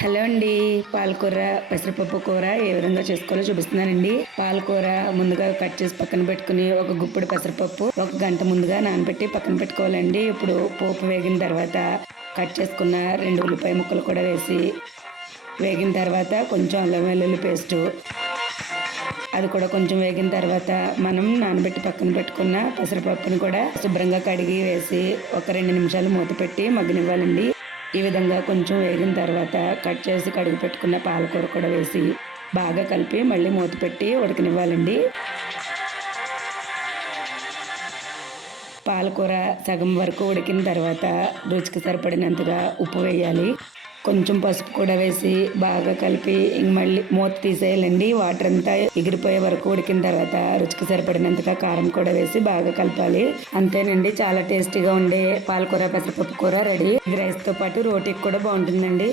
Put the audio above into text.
Hello అండి. పాలకూర పెసరపప్పు కూర ఏ విధంగా చేసుకోవాలో చూపిస్తున్నానండి. పాలకూర ముందుగా కట్ చేసి పక్కన పెట్టుకుని ఒక గుప్పెడు పెసరపప్పు ఒక గంట ముందుగా నానబెట్టి పక్కన పెట్టుకోవాలండి. ఇప్పుడు పోపు వేగిన తర్వాత కట్ చేసుకున్న 2 ఉల్లిపాయ ముక్కలు కూడా వేసి వేగిన తర్వాత కొంచెం అల్లం వెల్లుల్లి పేస్టు, అది కూడా కొంచెం వేగిన తర్వాత మనం నానబెట్టి పక్కన పెట్టుకున్న పెసరపప్పుని కూడా శుభ్రంగా కడిగి వేసి ఒక 2 నిమిషాలు మూత పెట్టి మగ్గనివ్వాలండి. ఈ విధంగా కొంచెం వేగిన తర్వాత కట్ చేసి కడుగు పెట్టుకున్న పాలకూర కూడా వేసి బాగా కలిపి మళ్ళీ మూత పెట్టి ఉడకనివ్వాలండి. పాలకూర సగం వరకు ఉడికిన తర్వాత రుచికి సరిపడినంతగా ఉప్పు వేయాలి. కొంచెం పసుపు కూడా వేసి బాగా కలిపి మళ్ళీ మూత తీసేయాలండి. వాటర్ అంతా ఎగిరిపోయే వరకు ఉడికిన తర్వాత రుచికి సరిపడినంతగా కారం కూడా వేసి బాగా కలపాలి. అంతేనండి, చాలా టేస్టీగా ఉండే పాలకూర పెసరపప్పు కూర రెడీ. రైస్తో పాటు రోటీకి కూడా బాగుంటుందండి.